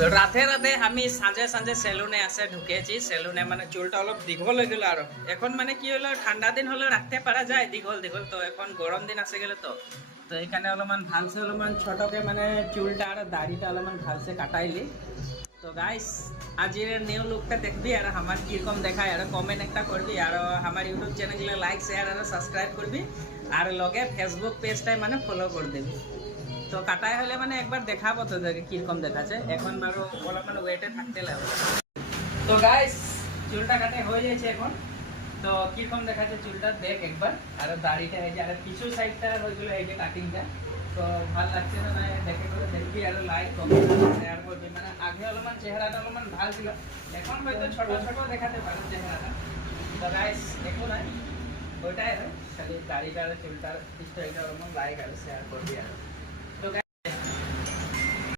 তো রাতে রাতে আমি সাঁজে সাঁজে সেলুনে আসে ঢুকেছি। সেলুনে মানে চুলটা অলপ দীঘল হয়ে গেল। আর এখন মানে কি হলো, ঠান্ডা দিন হলে রাখতে পারা যায় দীঘল দীঘল, তো এখন গরম দিন আসে গেলে তো তো এখানে অলপমান ভালসে অলপমান ছোটকে মানে চুলটা আর দাড়িটা অলপমান ভালসে কাটাইলি। তো গাইস আজির নিউ লুকটা দেখবি আর আমার কিরকম দেখায় আর কমেন্ট একটা করবি, আর আমার ইউটিউব চ্যানেলগুলো লাইক শেয়ার আর সাবস্ক্রাইব করবি, আর লগে ফেসবুক পেজটাই মানে ফলো করে দিবি। তো কাটাই হলে মানে একবার দেখাবো তোদেরকে কিরকম দেখাচ্ছে। এখন বারো বলা মানে ওয়েটে থাকতে লাগবে। তো গাইস চুলটা কাটে হয়ে যাচ্ছে এখন। তো কিরকম দেখাচ্ছে চুলটা দেখ একবার, আর দাড়িটা এই যে আর কিছু সাইডটা হয়ে গেলো এই যে কাটিংটা। তো ভালো লাগছে না না দেখে করে দেখবি, আর লাইক কমেন্ট শেয়ার করবি। মানে আগে অলপমান চেহারাটা অলপমান ভালো ছিল, এখন হয়তো ছোট ছোট দেখাতে পারে চেহারাটা। তো গাইস দেখো না ওইটাই হয়, খালি দাড়িটা আর চুলটার স্টাইলটা অলপমান লাইক আর শেয়ার করবি আর